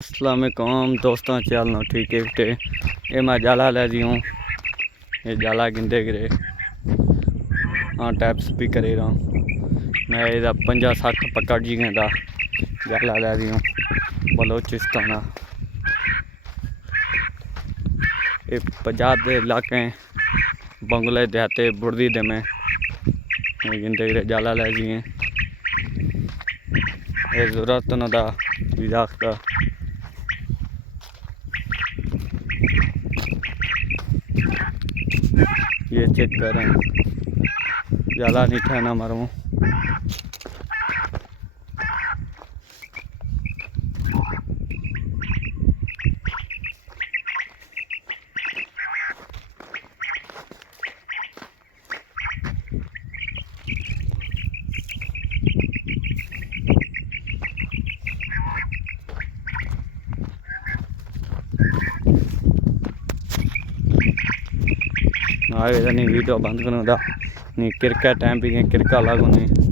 अस्सलाम वालेकुम दोस्तों, चलना ठीक है। ये मैं जाला ले दी हूँ, ये जाला गिंदे गिरे हाँ टैप्स भी करे रहा मैं। इधर 50-60 पकड़ जी गया जाला ले दी हूँ बलोचिस्तान। ये पंजाब के इलाके बंगले देहाते बुर्दी दे में गिंदे गिरे जाला ले जी हैं। ये जरूरत न दा विदाख्ता ये चेक करें जाला नहीं ठहना मारूँ। नहीं वीडियो बंद करूँ नहीं क्रिकेट टाइम भी क्रिकेट लागू नहीं।